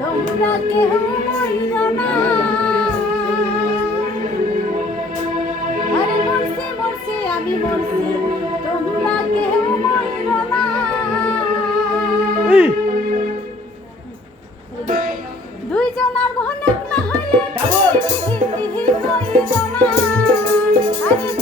তোমরা কেহ মরিল না আরে মরছি মরছি আমি মরছি তোমরা দুইজনার ঘনে না। হইলে আরে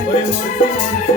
ওরে মরতে মরতে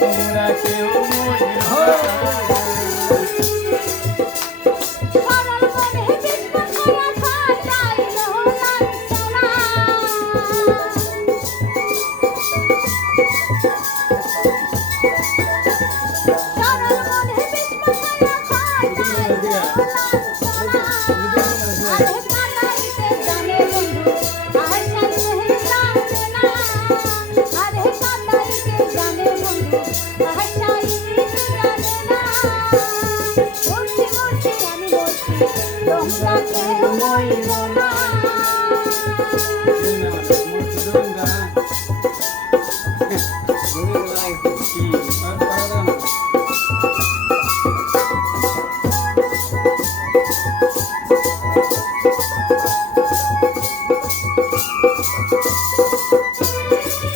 তোমরা কেউ মনে হয় তোমরা কেউ মরিব না Thank you.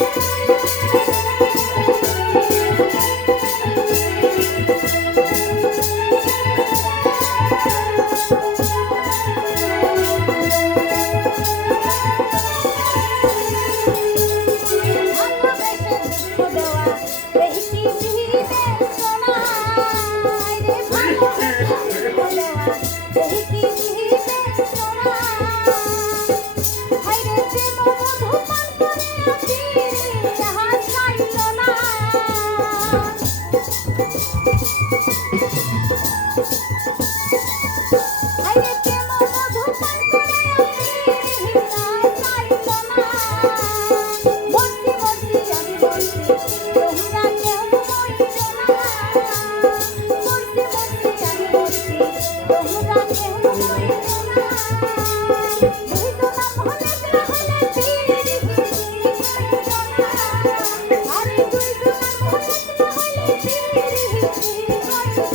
「いじめ」